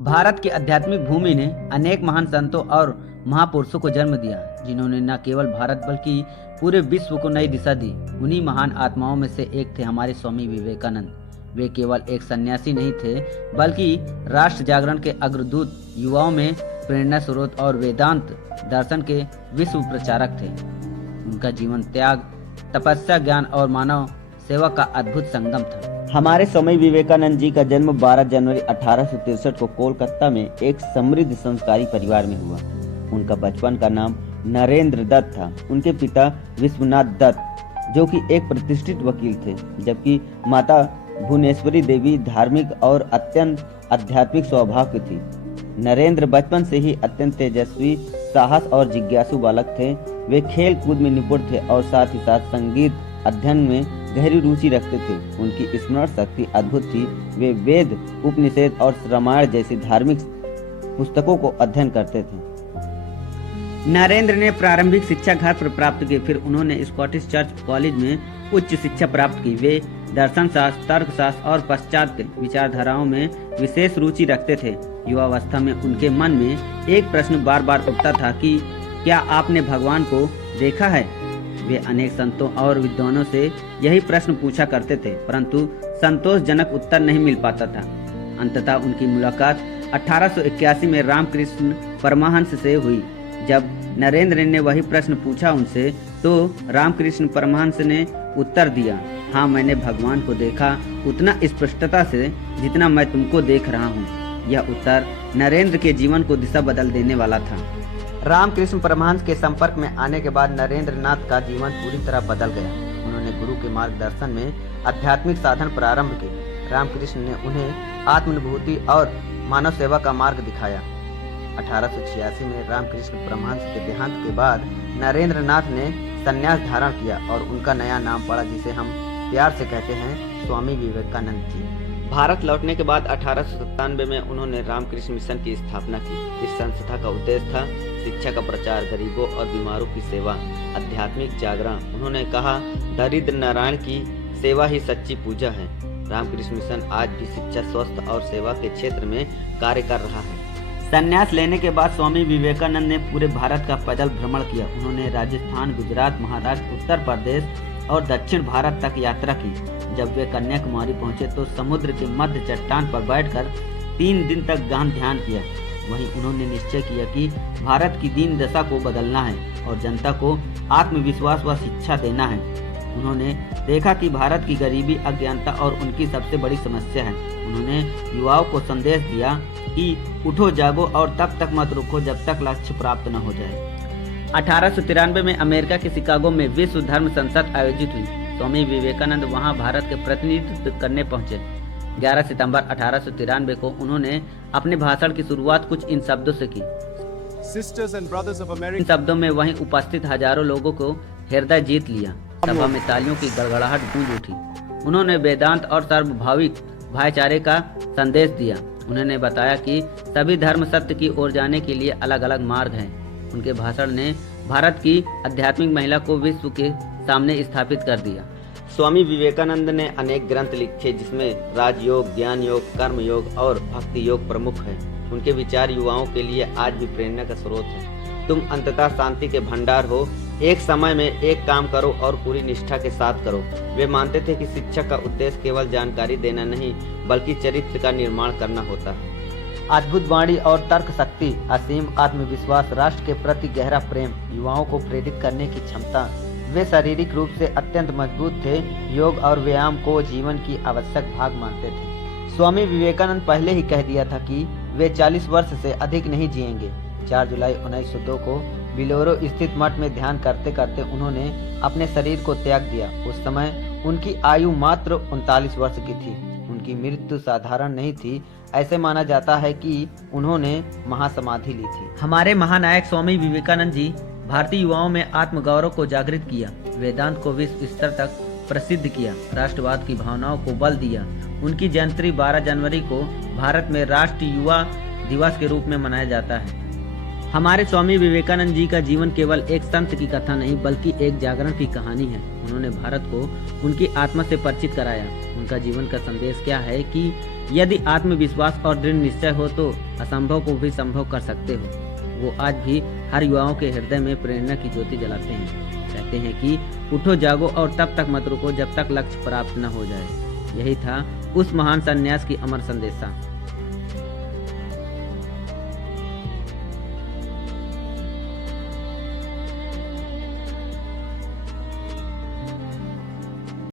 भारत की आध्यात्मिक भूमि ने अनेक महान संतों और महापुरुषों को जन्म दिया, जिन्होंने न केवल भारत बल्कि पूरे विश्व को नई दिशा दी। उन्हीं महान आत्माओं में से एक थे हमारे स्वामी विवेकानंद। वे केवल एक सन्यासी नहीं थे, बल्कि राष्ट्र जागरण के अग्रदूत, युवाओं में प्रेरणा स्रोत और वेदांत दर्शन के विश्व प्रचारक थे। उनका जीवन त्याग, तपस्या, ज्ञान और मानव सेवा का अद्भुत संगम था। हमारे स्वामी विवेकानंद जी का जन्म 12 जनवरी 1863 को कोलकाता में एक समृद्ध संस्कारी परिवार में हुआ। उनका बचपन का नाम नरेंद्र दत्त था। उनके पिता विश्वनाथ दत्त, जो कि एक प्रतिष्ठित वकील थे, जबकि माता भुवनेश्वरी देवी धार्मिक और अत्यंत आध्यात्मिक स्वभाव की थी। नरेंद्र बचपन से ही अत्यंत तेजस्वी, साहस और जिज्ञासु बालक थे। वे खेल कूद में निपुण थे और साथ ही साथ संगीत अध्ययन में गहरी रुचि रखते थे। उनकी स्मरण शक्ति अद्भुत थी। वे वेद, उपनिषद और रामायण जैसी धार्मिक पुस्तकों को अध्ययन करते थे। नरेंद्र ने प्रारंभिक शिक्षा घर पर प्राप्त की, फिर उन्होंने स्कॉटिश चर्च कॉलेज में उच्च शिक्षा प्राप्त की। वे दर्शन शास्त्र, तर्कशास्त्र और पाश्चात्य विचारधाराओं में विशेष रुचि रखते थे। युवावस्था में उनके मन में एक प्रश्न बार बार उठता था कि क्या आपने भगवान को देखा है? वे अनेक संतों और विद्वानों से यही प्रश्न पूछा करते थे, परंतु संतोषजनक उत्तर नहीं मिल पाता था। अंततः उनकी मुलाकात 1881 में रामकृष्ण परमहंस से हुई। जब नरेंद्र ने वही प्रश्न पूछा उनसे, तो रामकृष्ण परमहंस ने उत्तर दिया, हाँ, मैंने भगवान को देखा, उतना स्पष्टता से जितना मैं तुमको देख रहा हूँ। यह उत्तर नरेंद्र के जीवन को दिशा बदल देने वाला था। रामकृष्ण परमहंस के संपर्क में आने के बाद नरेंद्र नाथ का जीवन पूरी तरह बदल गया। उन्होंने गुरु के मार्गदर्शन में आध्यात्मिक साधन प्रारंभ किए। रामकृष्ण ने उन्हें आत्मानुभूति और मानव सेवा का मार्ग दिखाया। 1886 में रामकृष्ण परमहंस के देहांत के बाद नरेंद्र नाथ ने संन्यास धारण किया और उनका नया नाम पड़ा, जिसे हम प्यार से कहते हैं स्वामी विवेकानंद जी। भारत लौटने के बाद 1897 में उन्होंने रामकृष्ण मिशन की स्थापना की। इस संस्था का उद्देश्य था शिक्षा का प्रचार, गरीबों और बीमारों की सेवा, आध्यात्मिक जागरण। उन्होंने कहा, दरिद्र नारायण की सेवा ही सच्ची पूजा है। रामकृष्ण मिशन आज भी शिक्षा, स्वास्थ्य और सेवा के क्षेत्र में कार्य कर रहा है। संन्यास लेने के बाद स्वामी विवेकानंद ने पूरे भारत का पैदल भ्रमण किया। उन्होंने राजस्थान, गुजरात, महाराष्ट्र, उत्तर प्रदेश और दक्षिण भारत तक यात्रा की। जब वे कन्याकुमारी पहुंचे तो समुद्र के मध्य चट्टान पर बैठकर 3 दिन तक गहन ध्यान किया। वहीं उन्होंने निश्चय किया कि भारत की दीन दशा को बदलना है और जनता को आत्मविश्वास व शिक्षा देना है। उन्होंने देखा कि भारत की गरीबी, अज्ञानता और उनकी सबसे बड़ी समस्या है। उन्होंने युवाओं को संदेश दिया कि उठो, जागो और तब तक मत रुको जब तक लक्ष्य प्राप्त न हो जाए। 1893 में अमेरिका के शिकागो में विश्व धर्म संसद आयोजित हुई। स्वामी विवेकानंद वहां भारत के प्रतिनिधित्व करने पहुंचे। 11 सितंबर 1893 को उन्होंने अपने भाषण की शुरुआत कुछ इन शब्दों से की। Sisters and brothers of America. इन शब्दों में वहीं उपस्थित हजारों लोगों को हृदय जीत लिया। सभा में तालियों की गड़गड़ाहट गूंज उठी। उन्होंने वेदांत और सर्वभाविक भाईचारे का संदेश दिया। उन्होंने बताया कि सभी धर्म सत्य की ओर जाने के लिए अलग अलग मार्ग हैं। उनके भाषण ने भारत की आध्यात्मिक महिला को विश्व के सामने स्थापित कर दिया। स्वामी विवेकानंद ने अनेक ग्रंथ लिखे, जिसमें राजयोग, ज्ञान योग, कर्म योग और भक्ति योग प्रमुख है। उनके विचार युवाओं के लिए आज भी प्रेरणा का स्रोत है। तुम अंततः शांति के भंडार हो, एक समय में एक काम करो और पूरी निष्ठा के साथ करो। वे मानते थे कि शिक्षा का उद्देश्य केवल जानकारी देना नहीं, बल्कि चरित्र का निर्माण करना होता है। अद्भुत वाणी और तर्क शक्ति, असीम आत्मविश्वास, राष्ट्र के प्रति गहरा प्रेम, युवाओं को प्रेरित करने की क्षमता। वे शारीरिक रूप से अत्यंत मजबूत थे। योग और व्यायाम को जीवन की आवश्यक भाग मानते थे। स्वामी विवेकानंद पहले ही कह दिया था कि वे 40 वर्ष से अधिक नहीं जिएंगे। 4 जुलाई 1902 को बिलोरो स्थित मठ में ध्यान करते करते उन्होंने अपने शरीर को त्याग दिया। उस समय उनकी आयु मात्र 39 वर्ष की थी। उनकी मृत्यु साधारण नहीं थी। ऐसे माना जाता है कि उन्होंने महासमाधि ली थी। हमारे महानायक स्वामी विवेकानंद जी भारतीय युवाओं में आत्मगौरव को जागृत किया, वेदांत को विश्व स्तर तक प्रसिद्ध किया, राष्ट्रवाद की भावनाओं को बल दिया। उनकी जयंती 12 जनवरी को भारत में राष्ट्रीय युवा दिवस के रूप में मनाया जाता है। हमारे स्वामी विवेकानंद जी का जीवन केवल एक संत की कथा नहीं बल्कि एक जागरण की कहानी है। उन्होंने भारत को उनकी आत्मा से परिचित कराया। उनका जीवन का संदेश क्या है कि यदि आत्मविश्वास और दृढ़ निश्चय हो तो असंभव को भी संभव कर सकते हो। वो आज भी हर युवाओं के हृदय में प्रेरणा की ज्योति जलाते हैं। कहते हैं कि उठो जागो और तब तक मत रुको जब तक लक्ष्य प्राप्त न हो जाए। यही था उस महान सन्यास की अमर संदेशा।